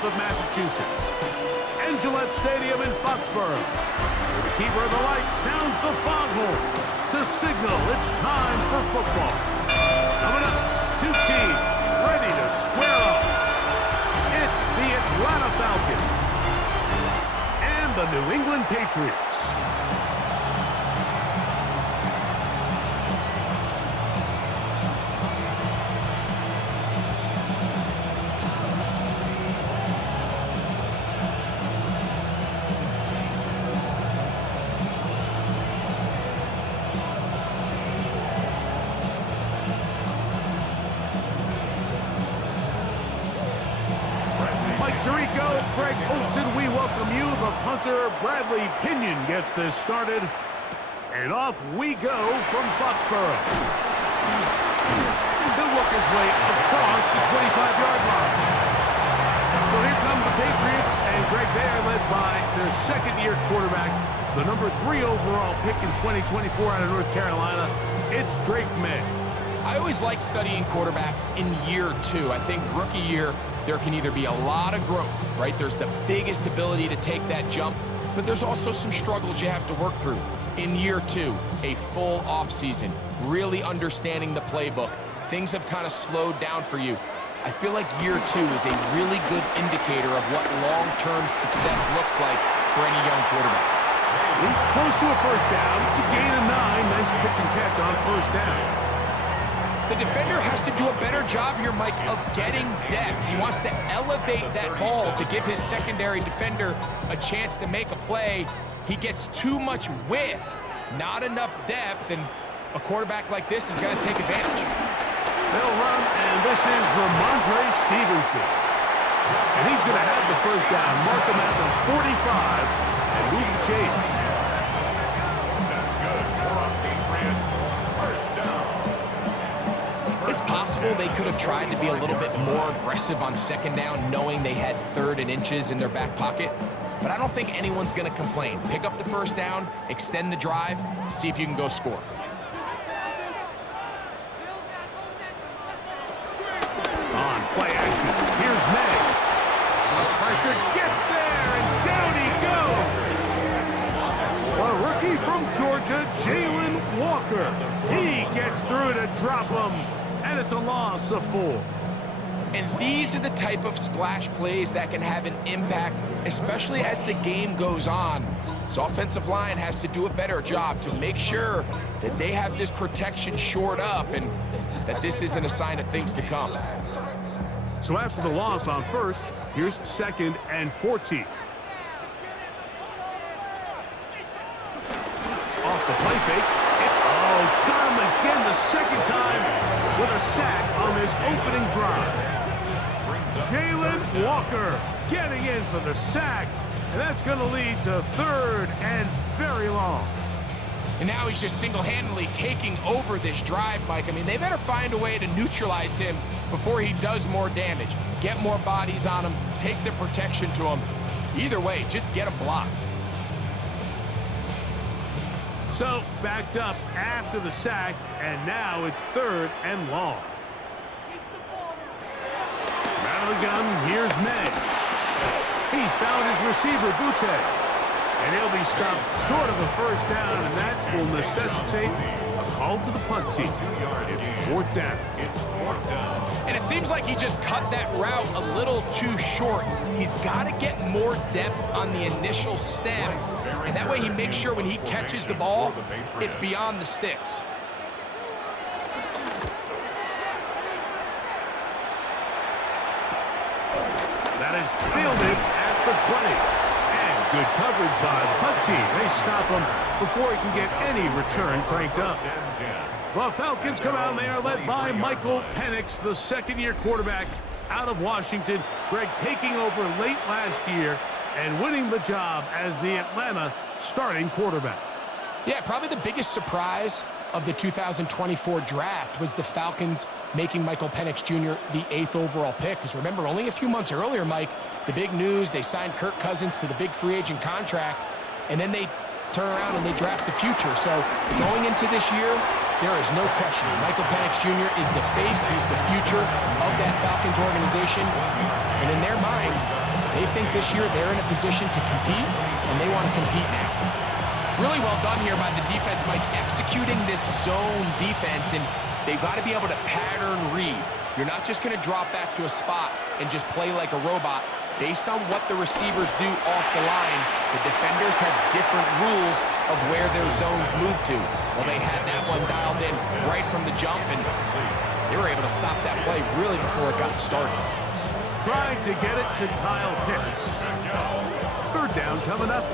south of Massachusetts. And Gillette Stadium in Foxborough. The keeper of the light sounds the foghorn to signal it's time for football. Coming up, two teams ready to square off. It's the Atlanta Falcons and the New England Patriots. Greg Olson, we welcome you. The punter, Bradley Pinion, gets this started. And off we go from Foxborough. He'll work his way across the 25-yard line. So here come the Patriots, and Greg, they are led by their second-year quarterback, the number 3 overall pick in 2024 out of North Carolina. It's Drake May. I always like studying quarterbacks in year 2. I think rookie year, there can either be a lot of growth, right? There's the biggest ability to take that jump, but there's also some struggles you have to work through. In year 2, a full offseason, really understanding the playbook. Things have kind of slowed down for you. I feel like year 2 is a really good indicator of what long-term success looks like for any young quarterback. He's close to a first down. To gain a 9. Nice pitch and catch on first down. The defender has to do a better job here, Mike, of getting depth. He wants to elevate that ball to give his secondary defender a chance to make a play. He gets too much width, not enough depth, and a quarterback like this is going to take advantage. They'll run, and this is Ramondre Stevenson. And he's going to have the first down. Mark him at the 45 and move the chains. That's good. More on Patriots. First down. It's possible they could have tried to be a little bit more aggressive on second down, knowing they had 3rd and inches in their back pocket. But I don't think anyone's going to complain. Pick up the first down, extend the drive, see if you can go score. On play action, here's May. The pressure gets there, and down he goes. A rookie from Georgia, Jalen Walker. He gets through to drop him. And it's a loss of 4. And these are the type of splash plays that can have an impact, especially as the game goes on. So offensive line has to do a better job to make sure that they have this protection shored up and that this isn't a sign of things to come. So after the loss on first, here's 2nd and 14. Off the play fake. Got him again the second time with a sack on this opening drive. Jalen Walker getting in for the sack, and that's going to lead to 3rd and very long. And now he's just single-handedly taking over this drive, Mike. I mean, they better find a way to neutralize him before he does more damage. Get more bodies on him, take the protection to him. Either way, just get him blocked. So, backed up after the sack, and now it's 3rd and long. Out of the gun, here's May. He's found his receiver, Butte. And he'll be stopped short of a first down, and that will necessitate a call to the punt team. It's 4th down. And it seems like he just cut that route a little too short. He's got to get more depth on the initial stem. And that way he makes sure when he catches the ball, it's beyond the sticks. That is fielded at the 20. And good coverage by the punt team. They stop him before he can get any return cranked up. The Falcons come out, and they are led by Michael Penix, the second-year quarterback out of Washington. Greg taking over late last year and winning the job as the Atlanta starting quarterback. Yeah, probably the biggest surprise of the 2024 draft was the Falcons making Michael Penix Jr. the 8th overall pick. Because remember, only a few months earlier, Mike, the big news, they signed Kirk Cousins to the big free agent contract, and then they turn around and they draft the future. So going into this year, there is no question. Michael Penix Jr. is the face. He's the future of that Falcons organization. And in their mind, They think this year they're in a position to compete, and they want to compete now. Really well done here by the defense, Mike, executing this zone defense, and they've got to be able to pattern read. You're not just going to drop back to a spot and just play like a robot. Based on what the receivers do off the line, the defenders have different rules of where their zones move to. Well, they had that one dialed in right from the jump, and they were able to stop that play really before it got started. Trying to get it to Kyle Pitts. Third down coming up.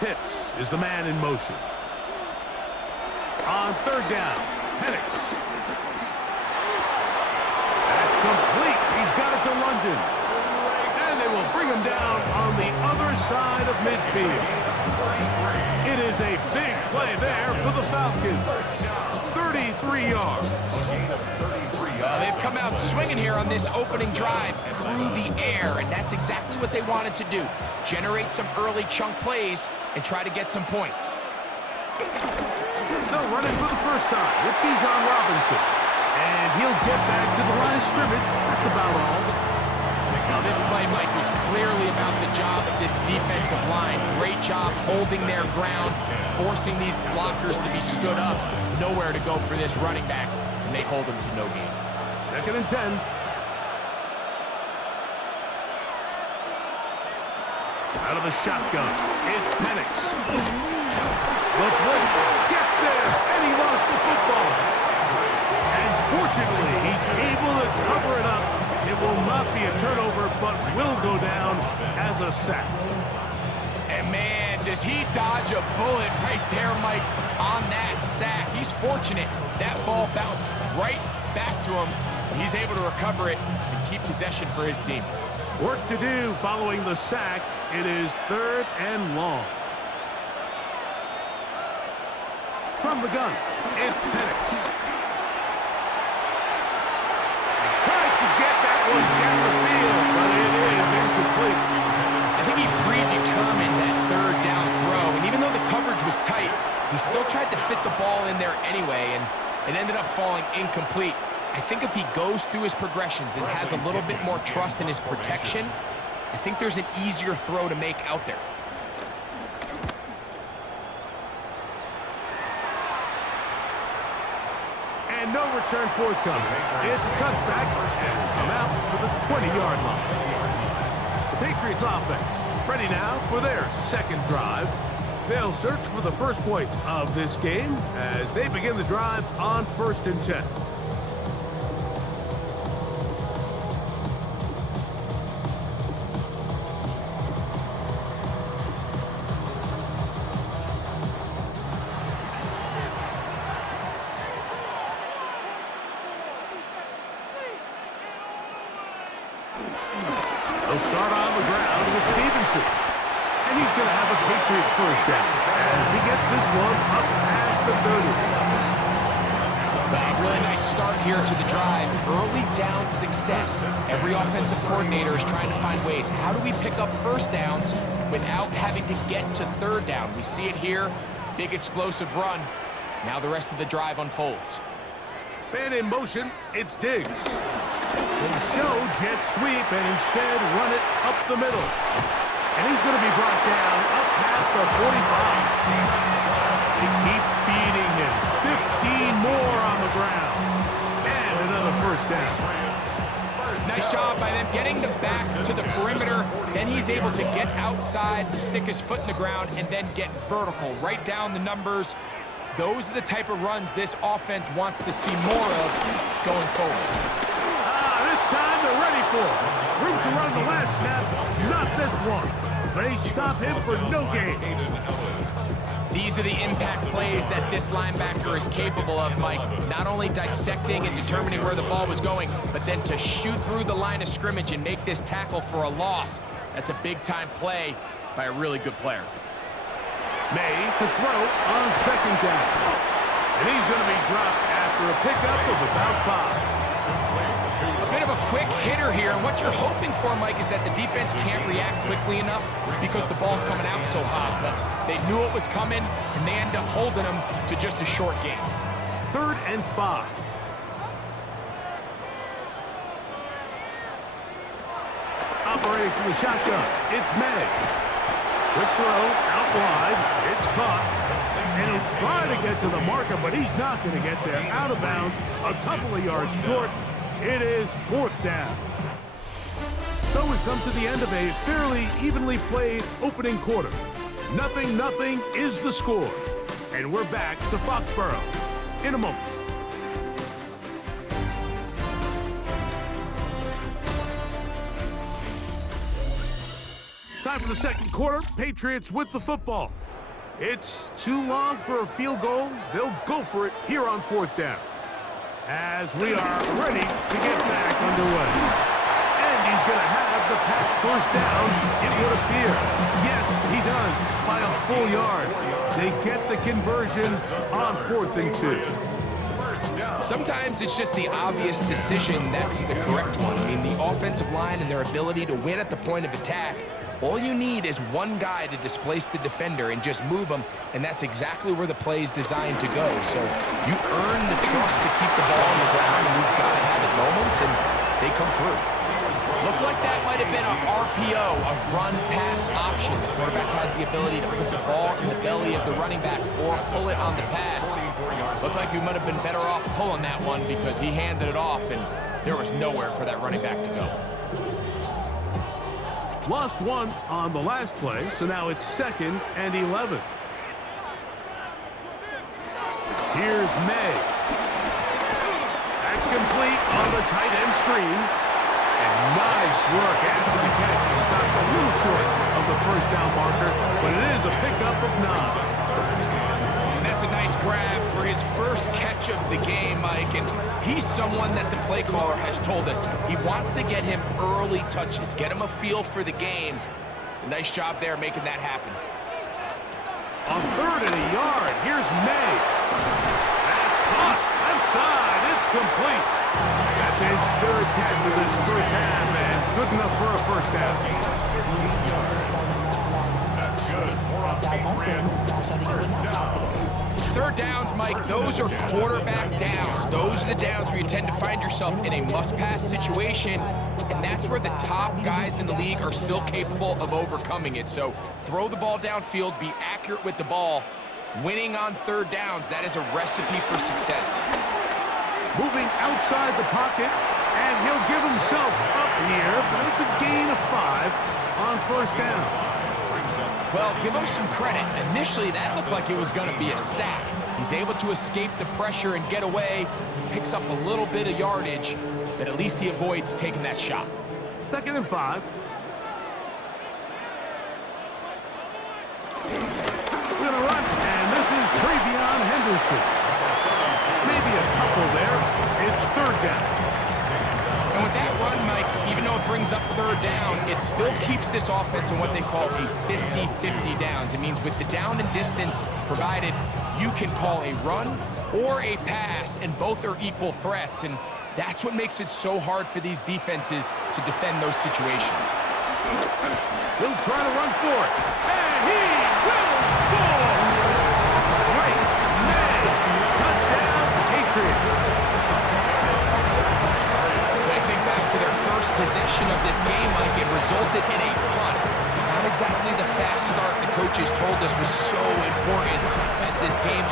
Pitts is the man in motion. On third down, Penix. That's complete. He's got it to London. And they will bring him down on the other side of midfield. It is a big play there for the Falcons. 33 yards. They've come out swinging here on this opening drive through the air, and that's exactly what they wanted to do. Generate some early chunk plays and try to get some points. They'll run it for the first time with Bijan Robinson. And he'll get back to the line of scrimmage. That's about all. Now, this play, Mike, was clearly about the job of this defensive line. Great job holding their ground, forcing these blockers to be stood up. Nowhere to go for this running back, and they hold him to no gain. 2nd and 10. Out of the shotgun, it's Penix. The blitz gets there, and he lost the football. And fortunately, he's able to cover it up. It will not be a turnover, but will go down as a sack. And man, does he dodge a bullet right there, Mike, on that sack. He's fortunate. That ball bounced right back to him. He's able to recover it and keep possession for his team. Work to do following the sack. It is 3rd and long. From the gun, it's Penix. He tries to get that one down the field, but it is incomplete. I think he predetermined that 3rd down throw, and even though the coverage was tight, he still tried to fit the ball in there anyway, and it ended up falling incomplete. I think if he goes through his progressions and has a little bit more trust in his protection, I think there's an easier throw to make out there. And no return forthcoming. It's a touchback and come out to the 20-yard line. The Patriots offense ready now for their 2nd drive. They'll search for the first point of this game as they begin the drive on 1st and 10. They'll start on the ground with Stevenson. And he's going to have a Patriots first down as he gets this one up past the 30. A really nice start here to the drive. Early down success. Every offensive coordinator is trying to find ways. How do we pick up first downs without having to get to 3rd down? We see it here. Big explosive run. Now the rest of the drive unfolds. Man in motion, it's Diggs. They show jet sweep and instead run it up the middle. And he's going to be brought down up past the 45. They keep feeding him. 15 more on the ground. And another first down. Nice job by them getting the back to the perimeter. Then he's able to get outside, stick his foot in the ground, and then get vertical. Right down the numbers. Those are the type of runs this offense wants to see more of going forward. This time they're ready for it. Room to run the last snap, not this one. They stop him for no gain. These are the impact plays that this linebacker is capable of, Mike. Not only dissecting and determining where the ball was going, but then to shoot through the line of scrimmage and make this tackle for a loss. That's a big-time play by a really good player. May to throw on 2nd down. And he's going to be dropped after a pickup of about 5. A bit of a quick hitter here, and what you're hoping for, Mike, is that the defense can't react quickly enough because the ball's coming out so hot. But they knew it was coming, and they end up holding them to just a short game. 3rd and 5. Operating from the shotgun, it's May. Quick throw, out wide, it's caught. And he'll try to get to the marker, but he's not going to get there. Out of bounds, a couple of yards short. It is 4th down. So we've come to the end of a fairly evenly played opening quarter. 0-0 is the score. And we're back to Foxborough in a moment. Time for the second quarter. Patriots with the football. It's too long for a field goal. They'll go for it here on 4th down. As we are ready to get back underway. And he's going to have the Pats 1st down, it would appear. Yes, he does, by a full yard. They get the conversion on 4th and 2. Sometimes it's just the obvious decision that's the correct one. I mean, the offensive line and their ability to win at the point of attack, all you need is one guy to displace the defender and just move him, and that's exactly where the play is designed to go. So you earn the trust to keep the ball on the ground in these gotta-have-it moments, and they come through. Looked like that might have been an RPO, a run-pass option. The quarterback has the ability to put the ball in the belly of the running back or pull it on the pass. Looked like he might have been better off pulling that one because he handed it off, and there was nowhere for that running back to go. Lost one on the last play, so now it's 2nd and 11. Here's May. That's complete on the tight end screen. And nice work after the catch. He stopped a little short of the 1st down marker, but it is a pickup of 9. And that's a nice grab for his first catch of the game, Mike. And he's someone that the play caller has told us he wants to get him early touches, get him a feel for the game. A nice job there making that happen. On 3rd and a yard, here's May. That's caught. Left side, it's complete. That's his 3rd catch of this 1st half, and good enough for a 1st down. That's good. More on Patriots. 1st down. 3rd downs, Mike, those are quarterback downs. Those are the downs where you tend to find yourself in a must-pass situation, and that's where the top guys in the league are still capable of overcoming it. So throw the ball downfield, be accurate with the ball. Winning on 3rd downs, that is a recipe for success. Moving outside the pocket, and he'll give himself up here, but it's a gain of 5 on 1st down. Well, give him some credit. Initially, that looked like it was going to be a sack. He's able to escape the pressure and get away, picks up a little bit of yardage, but at least he avoids taking that shot. 2nd and 5. We're going to run, and this is Travion Henderson. Maybe a couple there. It's 3rd down. And with that run, Mike, even though it brings up 3rd down, it still keeps this offense in what they call a 50-50 downs. It means with the down and distance provided, you can call a run or a pass, and both are equal threats. And that's what makes it so hard for these defenses to defend those situations. He'll try to run for it, and he will score! Great May! Touchdown, Patriots! To their first possession of this game, Mike, it resulted in a punt. Not exactly the fast start the coaches told us was so important as this game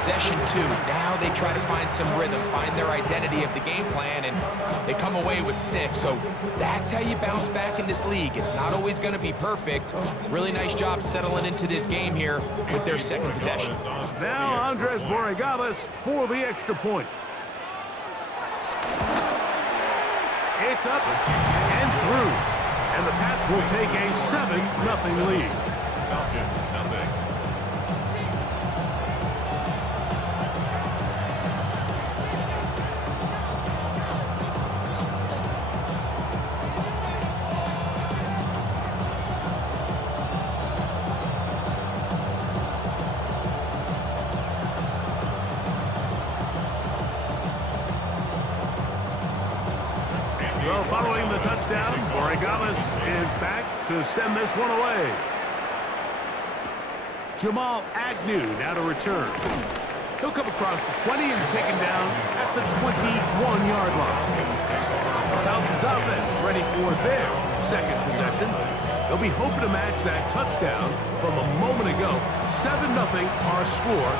possession 2. Now they try to find some rhythm, find their identity of the game plan, and they come away with 6. So that's how you bounce back in this league. It's not always going to be perfect. Really nice job settling into this game here with their second possession. Now Andres Borregales for the extra point. It's up and through. And the Pats will take a 7-0 lead. Falcons, nothing. So following the touchdown, Borregales is back to send this one away. Jamal Agnew now to return. He'll come across the 20 and taken down at the 21-yard line. The Falcons offense ready for their second possession. They'll be hoping to match that touchdown from a moment ago. 7-0 our score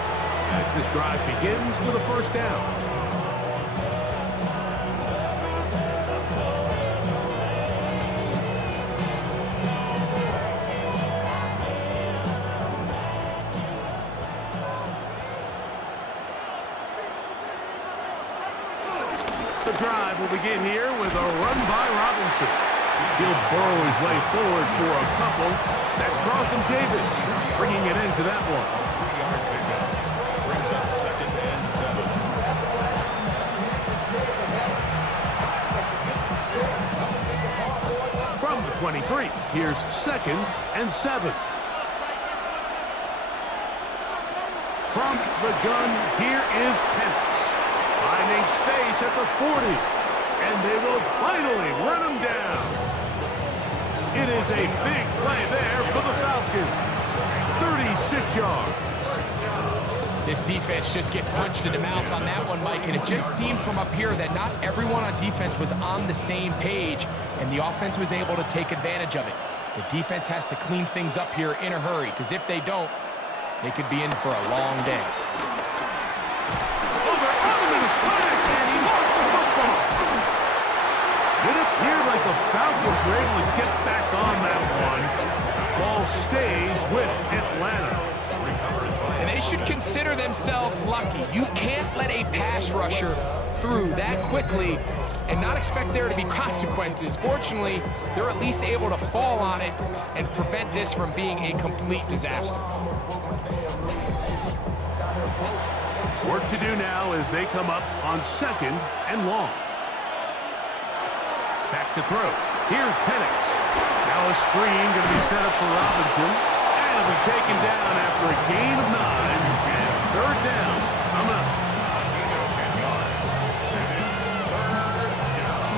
as this drive begins with a first down. The drive will begin here with a run by Robinson. He'll burrow his way forward for a couple. That's Carlton Davis bringing it into that one. 3-yard pickup. Brings up 2nd and 7. From the 23, here's 2nd and 7. From the gun, here is Penix. Finding space at the 40, and they will finally run him down. It is a big play there for the Falcons. 36 yards. This defense just gets punched in the mouth on that one, Mike, and it just seemed from up here that not everyone on defense was on the same page, and the offense was able to take advantage of it. The defense has to clean things up here in a hurry, because if they don't, they could be in for a long day. It appeared like the Falcons were able to get back on that one. Ball stays with Atlanta. And they should consider themselves lucky. You can't let a pass rusher through that quickly and not expect there to be consequences. Fortunately, they're at least able to fall on it and prevent this from being a complete disaster. Work to do now as they come up on 2nd and long. Back to throw. Here's Penix. Now a screen going to be set up for Robinson. And it'll be taken down after a gain of 9. And 3rd down. Coming up. 10 yards. And it's 3rd down.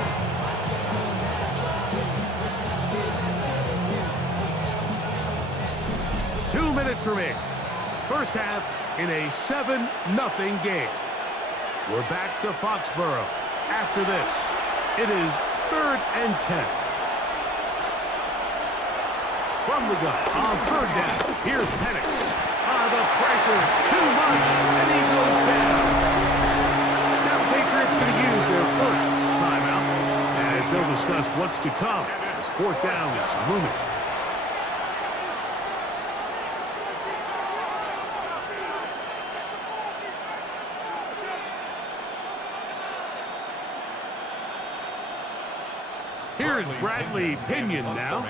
2 minutes remaining. First half in a 7-0 game. We're back to Foxborough. After this, it is 3rd and 10. From the gun on 3rd down. Here's Penix. The pressure too much, and he goes down. Now the Patriots going to use their first timeout as they'll discuss what's to come. As 4th down is looming. Here's Bradley Pinion now.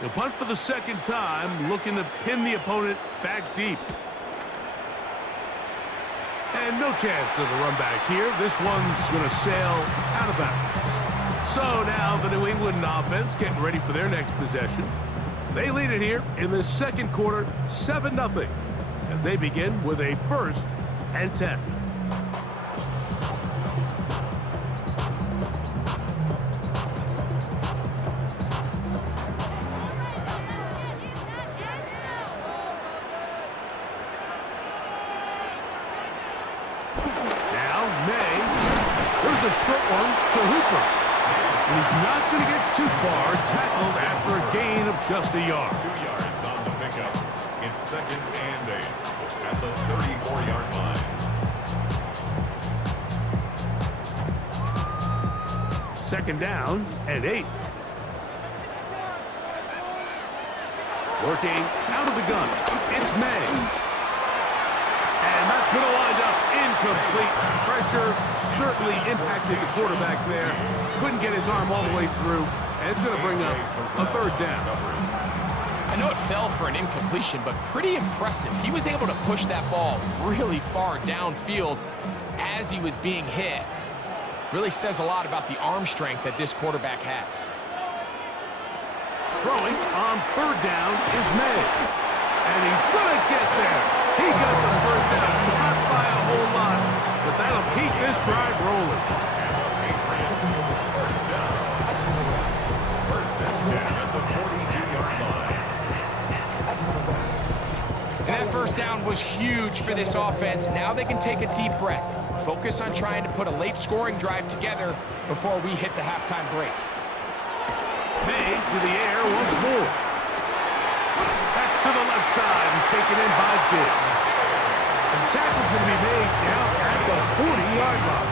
He'll punt for the 2nd time, looking to pin the opponent back deep. And no chance of a run back here. This one's going to sail out of bounds. So now the New England offense getting ready for their next possession. They lead it here in the 2nd quarter, 7-0, as they begin with a 1st and 10. There's a short one to Hooper. And he's not going to get too far, tackled after a gain of just a yard. 2 yards on the pickup. It's 2nd and 8 at the 34-yard line. Second down and 8. Working out of the gun. It's May. And that's going to wind up incomplete. Pressure certainly impacted the quarterback there. Couldn't get his arm all the way through. And it's going to bring up a third down. I know it fell for an incompletion, but pretty impressive. He was able to push that ball really far downfield as he was being hit. Really says a lot about the arm strength that this quarterback has. Throwing on third down is May. And he's going to get there. He got the first down, not by a whole lot, but that'll keep this drive rolling. First down. First and 10 at the 42-yard line. And that first down was huge for this offense. Now they can take a deep breath. Focus on trying to put a late scoring drive together before we hit the halftime break. May to the air once more. That's to the left side and taken in by Diggs. The tackle's going to be made down at the 40-yard line.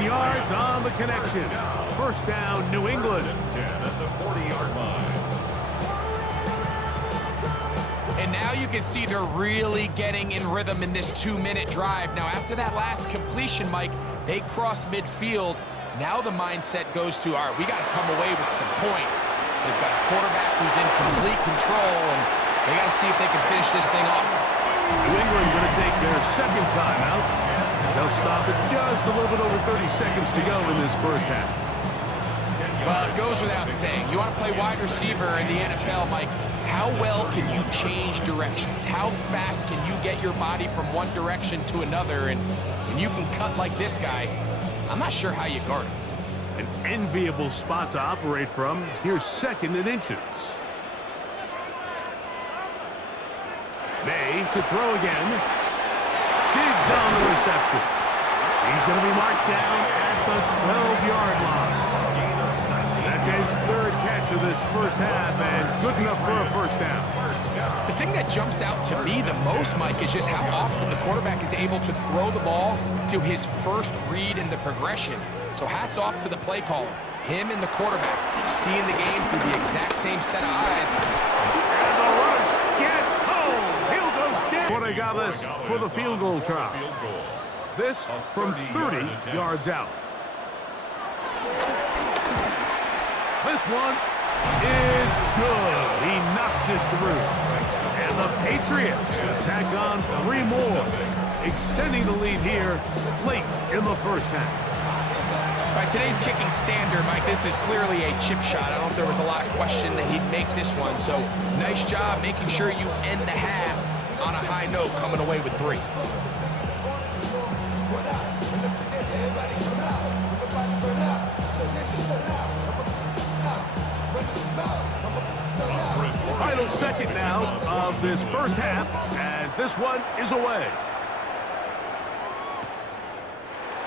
18 yards on the connection. First down, New England. 10 at the 40-yard line. And now you can see they're really getting in rhythm in this 2-minute drive. Now, after that last completion, Mike, they cross midfield. Now the mindset goes to, all right, we got to come away with some points. They've got a quarterback who's in complete control, and they got to see if they can finish this thing off. New England going to take their second timeout. They'll stop it just a little bit over 30 seconds to go in this first half. Well, it goes without saying. You want to play wide receiver in the NFL, Mike, how well can you change directions? How fast can you get your body from one direction to another? And when you can cut like this guy, I'm not sure how you guard him. An enviable spot to operate from. Here's second and inches. May to throw again. Diggs on the reception. He's going to be marked down at the 12-yard line. That's his third catch of this first half, and good enough for a first down. The thing that jumps out to me the most, Mike, is just how often the quarterback is able to throw the ball to his first read in the progression. So hats off to the play caller. Him and the quarterback seeing the game through the exact same set of eyes. And the rush gets home. He'll go down. What I got this for the field goal try. This from 30 yards out. This one is good. He knocks it through. And the Patriots tack on 3 more, extending the lead here late in the first half. By today's kicking standard, Mike, this is clearly a chip shot. I don't know if there was a lot of question that he'd make this one. So nice job making sure you end the half on a high note, coming away with 3. Final second now of this first half as this one is away.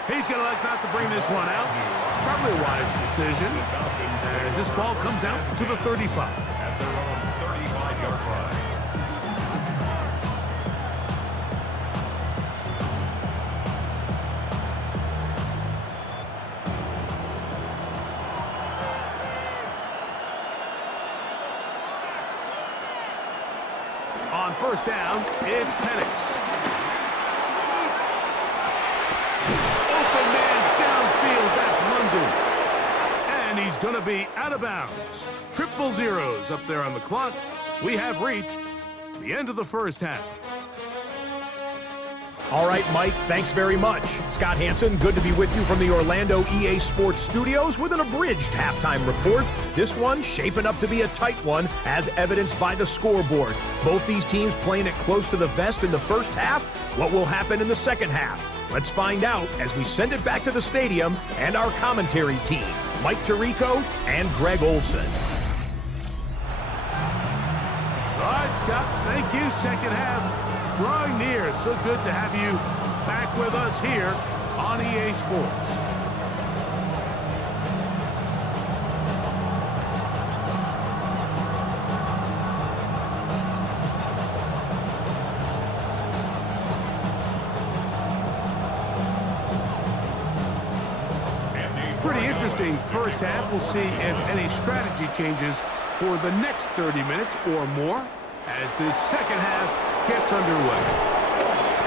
He's going to elect not to bring this one out. Probably a wise decision as this ball comes out to the 35. At their own 35-yard line. On first down, it's Penix. Open man downfield, that's London. And he's going to be out of bounds. Triple zeros up there on the clock. We have reached the end of the first half. All right, Mike, thanks very much. Scott Hansen, good to be with you from the Orlando EA Sports Studios with an abridged halftime report. This one shaping up to be a tight one, as evidenced by the scoreboard. Both these teams playing it close to the vest in the first half. What will happen in the second half? Let's find out as we send it back to the stadium and our commentary team, Mike Tirico and Greg Olson. All right, Scott, thank you. Second half drawing near. So good to have you back with us here on EA Sports. And Pretty interesting first half. We'll see if any strategy changes for the next 30 minutes or more as this second half gets underway.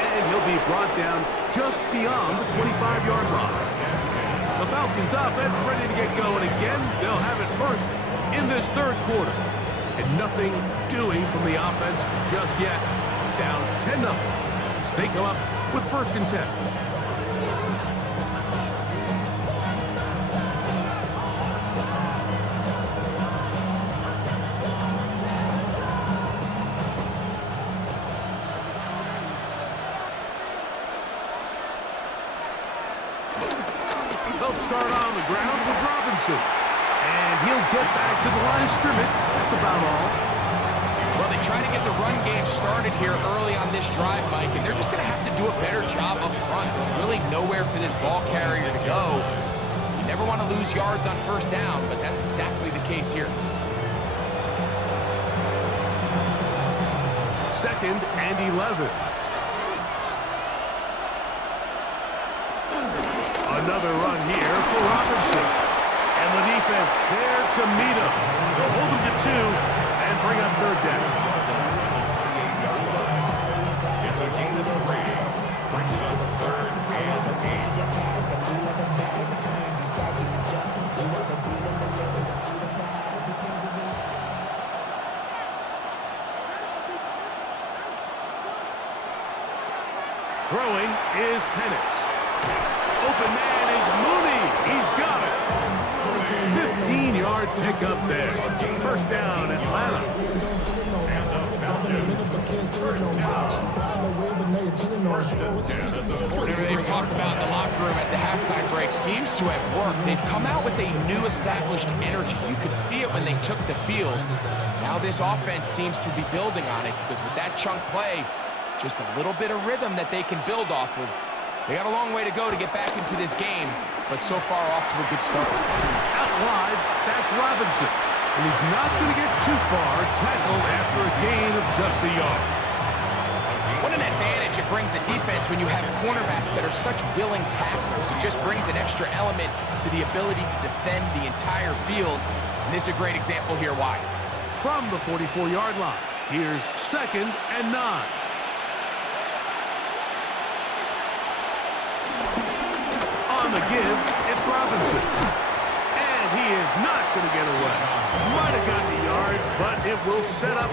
And he'll be brought down just beyond the 25-yard line. The Falcons offense ready to get going again. They'll have it first in this third quarter. And nothing doing from the offense just yet. Down 10-0. So they come up with first and 10. They'll start on the ground with Robinson. And he'll get back to the line of scrimmage. That's about all. Well, they try to get the run game started here early on this drive, Mike, and they're just going to have to do a better job up front. There's really nowhere for this ball carrier to go. You never want to lose yards on first down, but that's exactly the case here. Second and 11. Another run here for Robinson. And the defense there to meet him. They'll hold him to 2 and bring up third down. It's a gain of 3. Brings up third and 8. Throwing is Penix. Open man is Mooney. He's got it. 15-yard pickup there. First down, Atlanta. And the Falcons. First down. First and 10 at the 40. Whatever they've talked about in the locker room at the halftime break seems to have worked. They've come out with a new established energy. You could see it when they took the field. Now this offense seems to be building on it because with that chunk play, just a little bit of rhythm that they can build off of. They got a long way to go to get back into this game, but so far off to a good start. Out wide, that's Robinson. And he's not going to get too far, tackled after a gain of just a yard. What an advantage it brings a defense when you have cornerbacks that are such willing tacklers. It just brings an extra element to the ability to defend the entire field. And this is a great example here why. From the 44-yard line, here's second and 9. On the give, it's Robinson. And he is not going to get away. Might have gotten a yard, but it will set up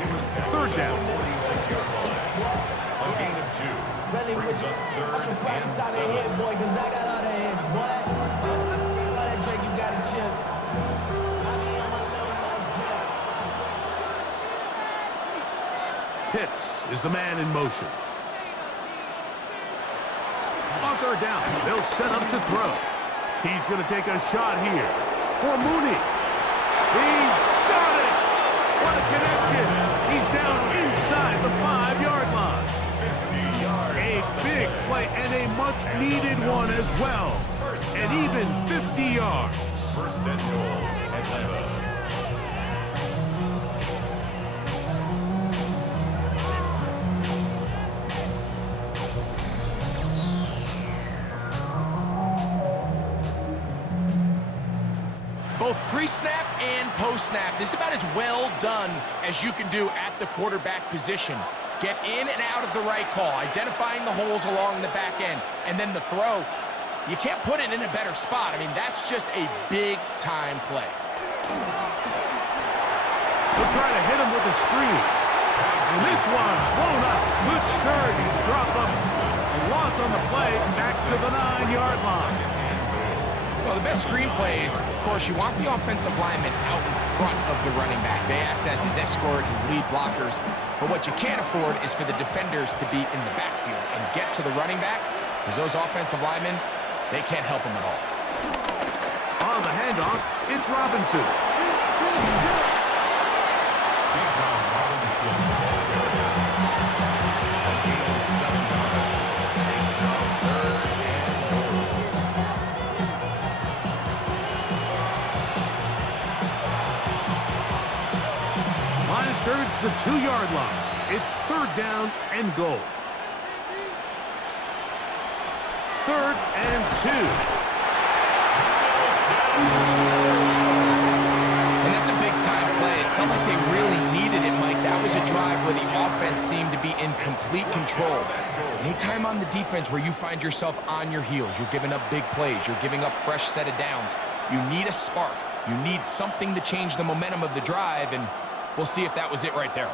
third down. 46-yard line. A gain of 2. Brings up third and 7. Boy, because I got all the hits, boy. All that Drake, you got a chip. Pitts is the man in motion. On third down, they'll set up to throw. He's going to take a shot here for Mooney. He's got it! What a connection! He's down inside the 5-yard line. 50 yards. A big play and a much-needed one as well. And even 50 yards. First and goal, Atlanta. Both pre-snap and post-snap, this is about as well done as you can do at the quarterback position. Get in and out of the right call, identifying the holes along the back end, and then the throw. You can't put it in a better spot. I mean, that's just a big-time play. They'll try to hit him with a screen. And this one blown up. Good surge. He's dropped up. A loss on the play. Back to the 9-yard line. Well, the best screen plays, of course, you want the offensive lineman out in front of the running back. They act as his escort, his lead blockers. But what you can't afford is for the defenders to be in the backfield and get to the running back, because those offensive linemen, they can't help him at all. On the handoff, it's Robinson. Scrimmage the 2-yard line. It's third down and goal. Third and 2. offense seem to be in complete control. Anytime on the defense where you find yourself on your heels, you're giving up big plays, you're giving up fresh set of downs, you need a spark. You need something to change the momentum of the drive, and we'll see if that was it right there.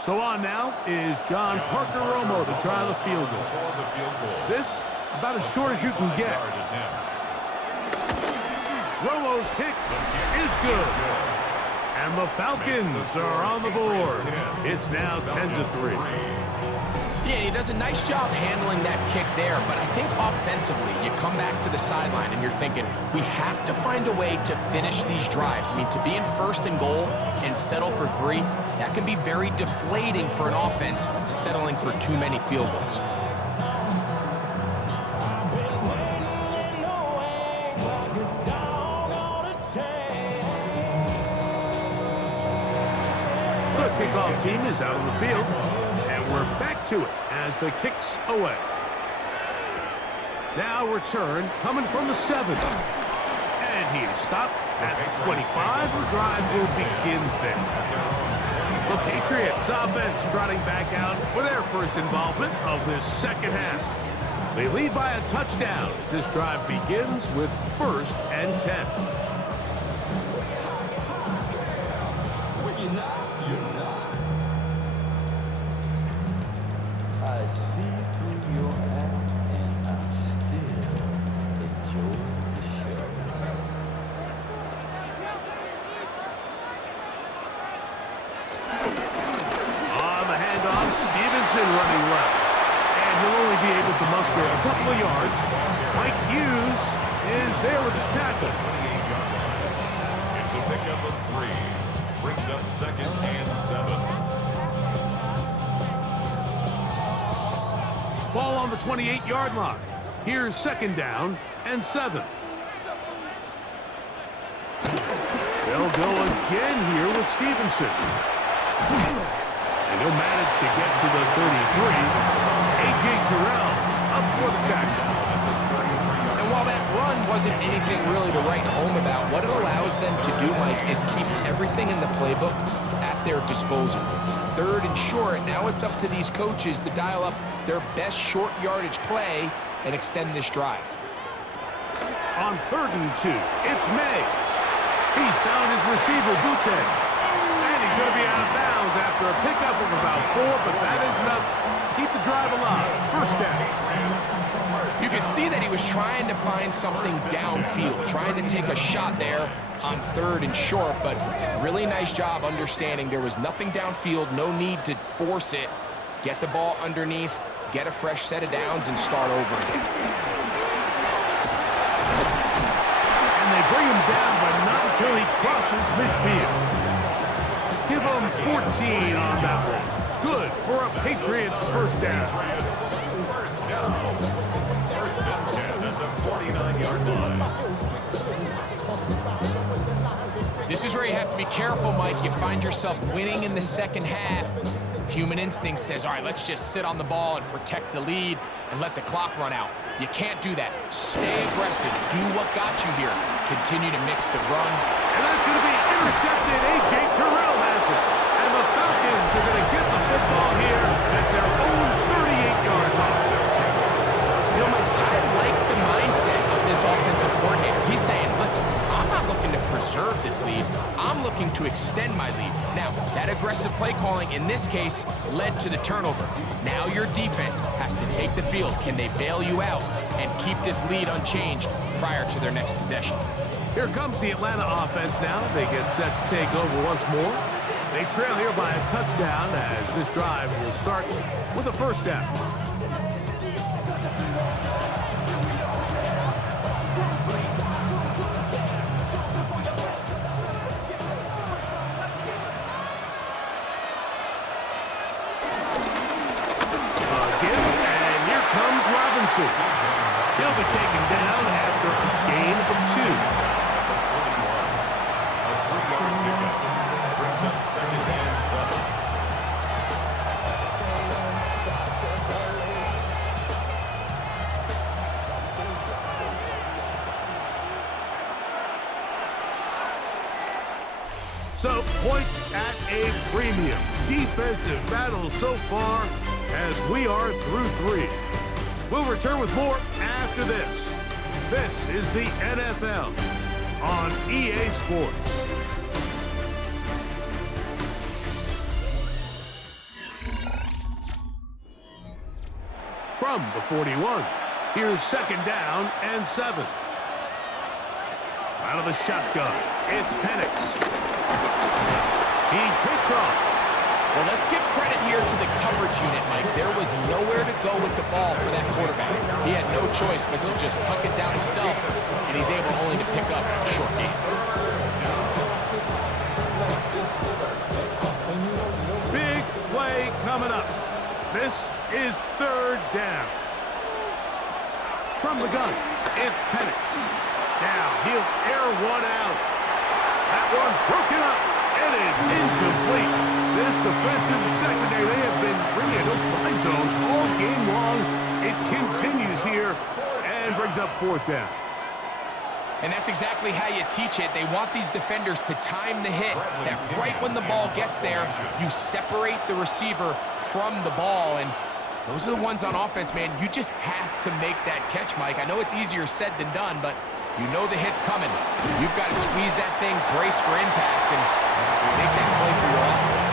So on now is John Parker Romo to try the field goal. This about as short as you can get. Romo's kick is good. And the Falcons are on the board. It's now 10-3. Yeah, he does a nice job handling that kick there, but I think offensively, you come back to the sideline and you're thinking, we have to find a way to finish these drives. I mean, to be in first and goal and settle for 3, that can be very deflating for an offense settling for too many field goals. The kickoff team is out on the field. We're back to it as the kick's away. Now return coming from the 7. And he is stopped at 25. The drive will begin there. The Patriots offense trotting back out for their first involvement of this second half. They lead by a touchdown as this drive begins with 1st and 10. I see through your act and I still enjoy the show. On the handoff, Stevenson running left. And he'll only be able to muster a couple of yards. Mike Hughes is there with the tackle. It's a pickup of 3. Brings up 2nd and 7. Ball on the 28-yard line. Here's 2nd down and 7. They'll go again here with Stevenson. And he'll manage to get to the 33. A.J. Terrell up for the tackle. And while that run wasn't anything really to write home about, what it allows them to do, Mike, is keep everything in the playbook at their disposal. 3rd and short, now it's up to these coaches to dial up their best short yardage play and extend this drive. On 3rd and 2, it's May. He's found his receiver, Butte. And he's going to be out of bounds after a pickup of about 4, but that is enough to keep the drive alive. 1st down. You can see that he was trying to find something downfield, trying to take a shot there on 3rd and short, but really nice job understanding there was nothing downfield, no need to force it. Get the ball underneath, get a fresh set of downs, and start over again. And they bring him down, but not until he crosses midfield. Give him 14 on that one. Good for a Patriots 1st down. 1st and 10 at the 49-yard line. This is where you have to be careful, Mike. You find yourself winning in the 2nd half. Human instinct says, all right, let's just sit on the ball and protect the lead and let the clock run out. You can't do that. Stay aggressive. Do what got you here. Continue to mix the run. And that's going to be intercepted. A.J. Terrell has it. And the Falcons are going to get the football here at their own 38-yard line. You know, Mike, I like the mindset of this offensive coordinator. He's saying, listen, I'm not looking to preserve this lead. I'm looking to extend my lead. Now, that aggressive play calling in this case led to the turnover. Now your defense has to take the field. Can they bail you out and keep this lead unchanged prior to their next possession? Here comes the Atlanta offense now. They get set to take over once more. They trail here by a touchdown as this drive will start with a 1st down. He'll be taken down after a gain of 2. A 3-yard pickup brings up 2nd and 7. So, points at a premium. Defensive battle so far as we are through 3. We'll return with more after this. This is the NFL on EA Sports. From the 41, here's 2nd down and 7. Out of the shotgun, it's Penix. He takes off. Well, let's give credit here to the coverage unit, Mike. There was nowhere to go with the ball for that quarterback. He had no choice but to just tuck it down himself, and he's able only to pick up a short gain. Big play coming up. This is 3rd down. From the gun, it's Penix. Now he'll air one out. That one broken up. It is incomplete. This defensive secondary, they have been really a no-fly zone all game long. It continues here and brings up 4th down. And that's exactly how you teach it. They want these defenders to time the hit, that right when the ball gets there, you separate the receiver from the ball. And those are the ones on offense, man. You just have to make that catch, Mike. I know it's easier said than done, but you know the hit's coming. You've got to squeeze that thing, brace for impact, and make that play for your offense.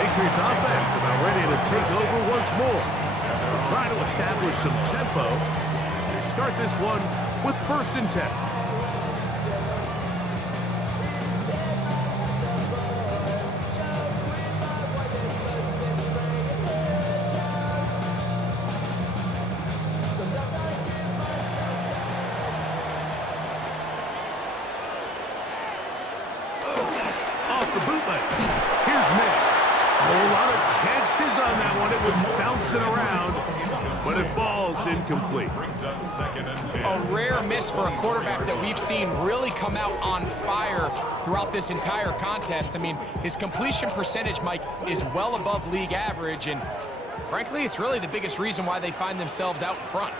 Patriots offense about ready to take over once more. Trying to establish some tempo as they start this one with 1st and 10. Off the bootleg. Here's May. A whole lot of chances on that one. It was bouncing around, but it falls incomplete. Brings up 2nd and 10. A rare miss for a quarterback that we've seen really come out on fire throughout this entire contest. I mean, his completion percentage, Mike, is well above league average, and frankly, it's really the biggest reason why they find themselves out in front.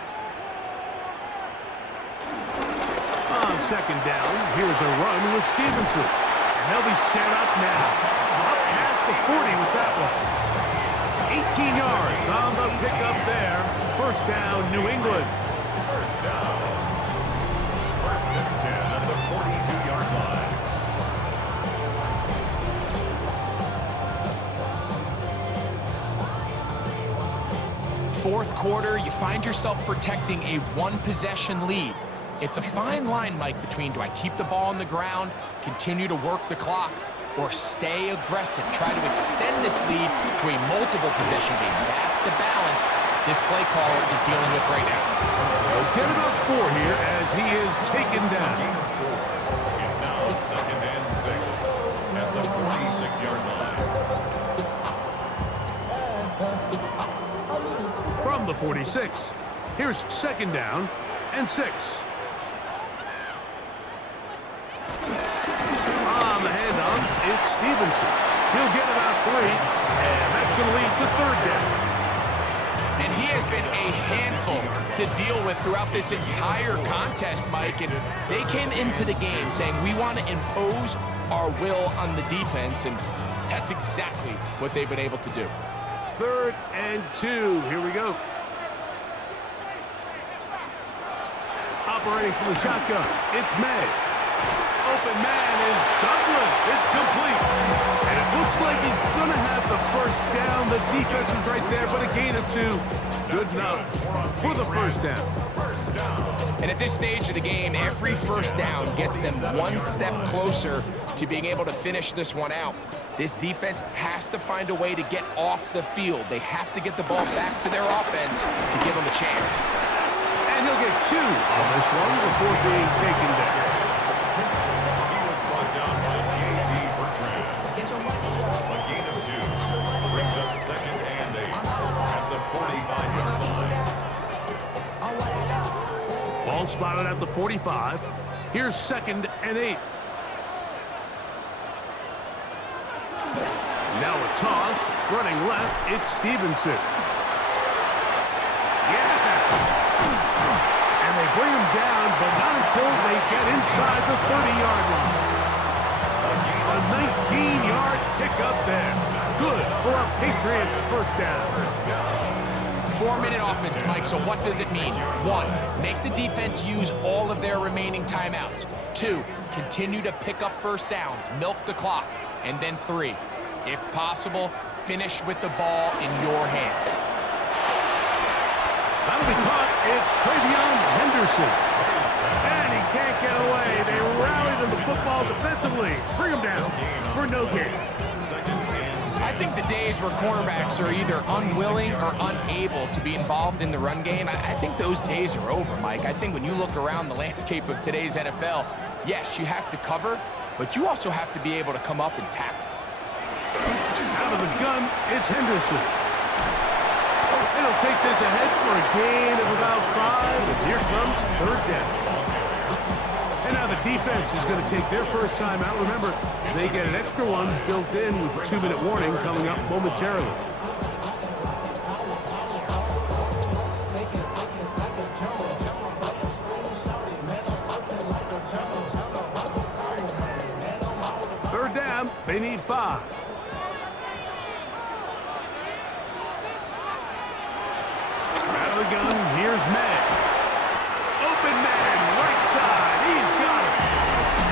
On 2nd down, here's a run with Stevenson. And they'll be set up now. Up past the 40 with that one. 18 yards on the pickup there. 1st down, New England. 1st down. 1st and 10 at the 42-yard line. Fourth quarter, you find yourself protecting a 1-possession lead. It's a fine line, Mike, between do I keep the ball on the ground, continue to work the clock, or stay aggressive, try to extend this lead to a multiple possession game. That's the balance this play caller is dealing with right now. They'll get about 4 here as he is taken down. It's now 2nd and 6 at the 46-yard line. From the 46, here's 2nd down and 6. On the handoff, it's Stevenson. He'll get about 3, and that's going to lead to 3rd down. And he has been a handful to deal with throughout this entire contest, Mike. And they came into the game saying, we want to impose our will on the defense, and that's exactly what they've been able to do. 3rd and 2. Here we go. Operating from the shotgun, it's May. Open man is Douglas. It's complete. And it looks like he's going to have the 1st down. The defense was right there, but a gain of 2. Good enough for the 1st down. And at this stage of the game, every 1st down gets them 1 step closer to being able to finish this one out. This defense has to find a way to get off the field. They have to get the ball back to their offense to give them a chance. And he'll get 2 on this one before being taken down. He was brought down by J.D. Bertrand. A gain of 2 brings up 2nd and 8 at the 45-yard line. Ball spotted at the 45. Here's 2nd and 8. Now a toss, running left, it's Stevenson. Yeah! And they bring him down, but not until they get inside the 30-yard line. A 15-yard pickup there. Good for a Patriots first down. 4-minute offense, Mike, so what does it mean? 1, make the defense use all of their remaining timeouts. 2, continue to pick up first downs, milk the clock. And then 3, if possible, finish with the ball in your hands. That'll be caught. It's Travion Henderson. And he can't get away. They rally to the football defensively. Bring him down for no gain. I think the days where cornerbacks are either unwilling or unable to be involved in the run game, I think those days are over, Mike. I think when you look around the landscape of today's NFL, yes, you have to cover, but you also have to be able to come up and tackle. Out of the gun, it's Henderson. It'll take this ahead for a gain of about 5, and here comes third down. And now the defense is going to take their first time out. Remember, they get an extra one built in with a 2-minute warning coming up momentarily. Third down, they need 5. Out of the gun, here's Madden. Open man, right side, he's got it.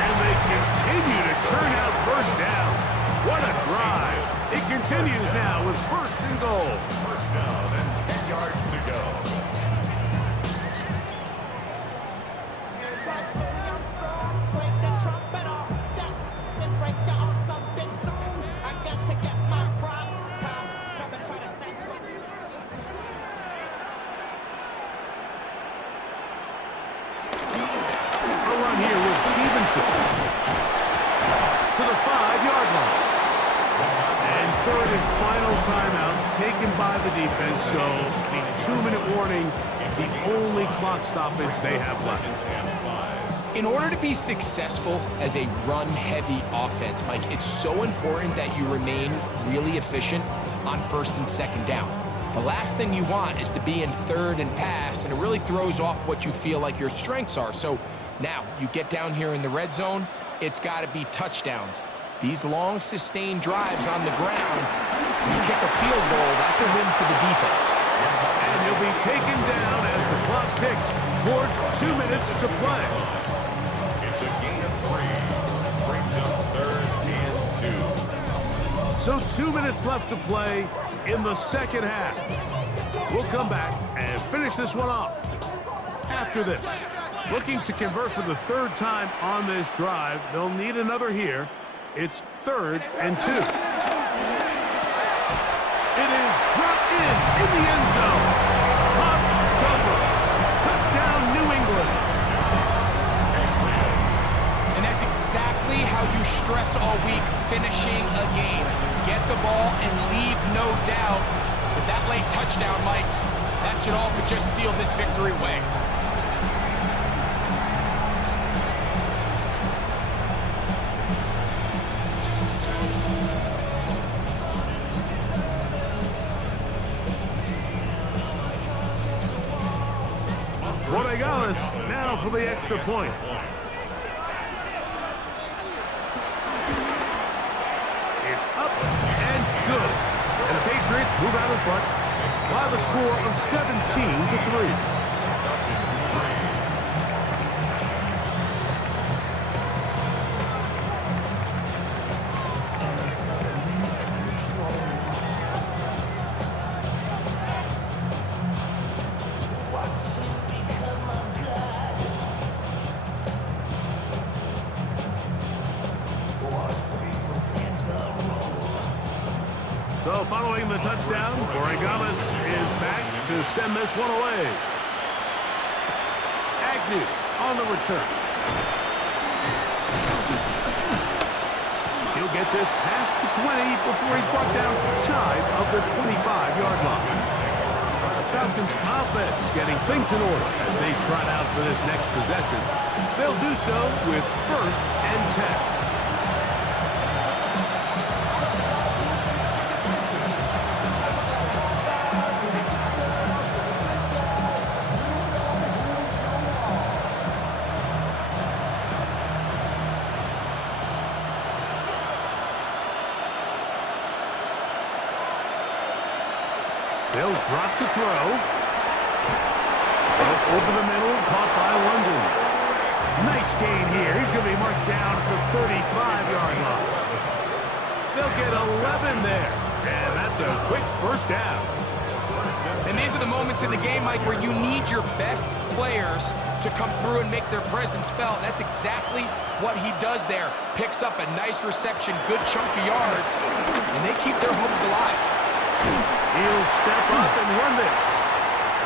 And they continue to churn out first downs. What a drive. It continues now with first and goal. First down and 10 yards to go. To the 5-yard line. And third and final timeout taken by the defense, so the 2-minute warning, the only clock stoppage they have left. In order to be successful as a run-heavy offense, Mike, it's so important that you remain really efficient on first and second down. The last thing you want is to be in third and pass, and it really throws off what you feel like your strengths are. So now you get down here in the red zone, it's got to be touchdowns. These long, sustained drives on the ground, you kick a field goal, that's a win for the defense. And he'll be taken down as the clock ticks towards 2 minutes to play. It's a gain of 3. Brings up third and 2. So 2 minutes left to play in the second half. We'll come back and finish this one off after this. Looking to convert for the third time on this drive. They'll need another here. It's third and 2. It is brought in the end zone. Pop Douglas. Touchdown, New England. And that's exactly how you stress all week finishing a game. Get the ball and leave no doubt. With that late touchdown, Mike, that should all but just seal this victory away. Now for the extra point. It's up and good. And the Patriots move out in front by the score of 17-3. So following the touchdown, Oregamis is back to send this one away. Agnew on the return. He'll get this past the 20 before he's brought down shy of the 25-yard line. The Falcons offense getting things in order as they trot out for this next possession. They'll do so with first and 10. They'll drop to throw. Over the middle, caught by London. Nice gain here. He's going to be marked down at the 35-yard line. They'll get 11 there. And that's a quick first down. And these are the moments in the game, Mike, where you need your best players to come through and make their presence felt. That's exactly what he does there. Picks up a nice reception, good chunk of yards, and they keep their hopes alive. He'll step up and run this.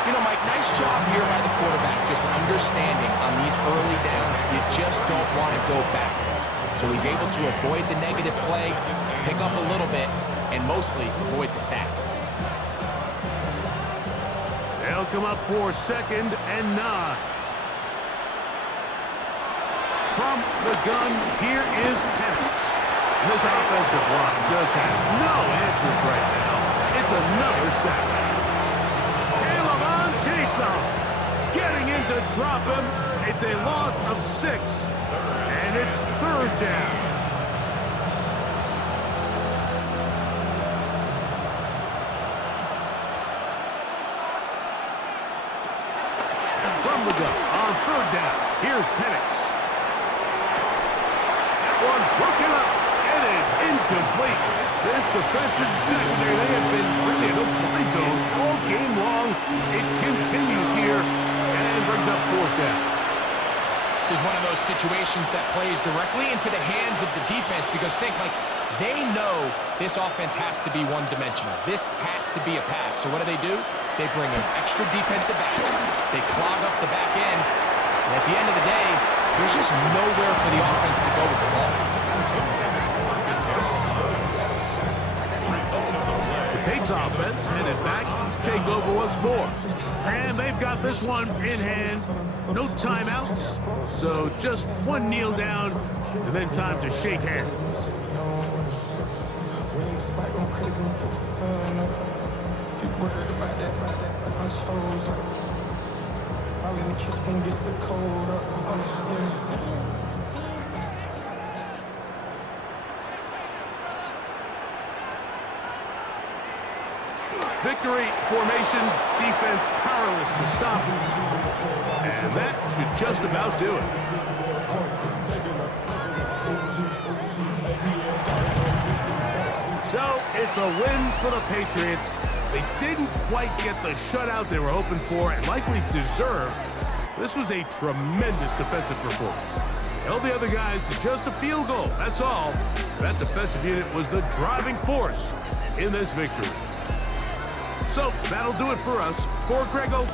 You know, Mike, nice job here by the quarterback, just understanding on these early downs, you just don't want to go backwards. So he's able to avoid the negative play, pick up a little bit, and mostly avoid the sack. They'll come up for 2nd and 9. From the gun, here is Penix. This offensive line just has no answers right now. It's another sack. Caleb Jason getting in to drop him. It's a loss of 6, and it's 3rd down. From the gun on 3rd down, here's Penix. That one broken up. It is incomplete. This defensive secondary, they have been really in a fly zone all game long. It continues here and brings up 4th down. This is one of those situations that plays directly into the hands of the defense because think, like, they know this offense has to be one-dimensional. This has to be a pass. So what do? They bring in extra defensive backs. They clog up the back end. And at the end of the day, there's just nowhere for the offense to go with the ball. The Patriots offense headed back to take over once more. And they've got this one in hand. No timeouts. So just one kneel down and then time to shake hands. Worried about that, my shows up. All in the kitchen can get the cold up. Victory formation, defense powerless to stop him. And that should just about do it. So it's a win for the Patriots. They didn't quite get the shutout they were hoping for and likely deserved. This was a tremendous defensive performance. Held the other guys to just a field goal, that's all. That defensive unit was the driving force in this victory. So that'll do it for us. For Grego,